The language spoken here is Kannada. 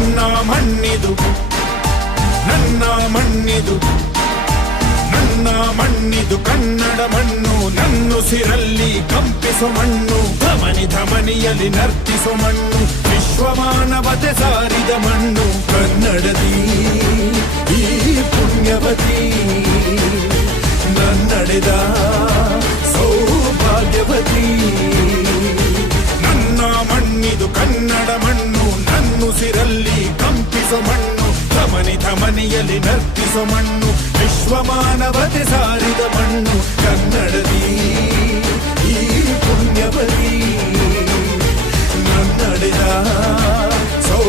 ನನ್ನ ಮಣ್ಣಿದು ನನ್ನ ಮಣ್ಣಿದು ನನ್ನ ಮಣ್ಣಿದು ಕನ್ನಡ ಮಣ್ಣು ನನ್ನುಸಿರಲ್ಲಿ ಕಂಪಿಸೋ ಮಣ್ಣು ಧಮನಿ ಧಮನಿಯಲ್ಲಿ ನರ್ತಿಸೋ ಮಣ್ಣು ವಿಶ್ವಮಾನವತೆ ಸಾರಿದ ಮಣ್ಣು ಕನ್ನಡದಿ ಈ ಪುಣ್ಯವತಿ ನನ್ನಡೆದ ಸೌಭಾಗ್ಯವತಿ ನನ್ನ ಮಣ್ಣಿದು ಕನ್ನಡ ಮಣ್ಣು ನನ್ನುಸಿರಲ್ಲಿ ಕಂಪಿಸೋ ಮಣ್ಣು ಧಮನಿ ಧಮನಿಯಲ್ಲಿ ನರ್ತಿಸೋ ಮಣ್ಣು ವಿಶ್ವಮಾನವತೆ ಸಾರಿದ ಮಣ್ಣು ಕನ್ನಡದಿ ಈ ಪುಣ್ಯವತಿ ನನ್ನಡೆದ ಸೌ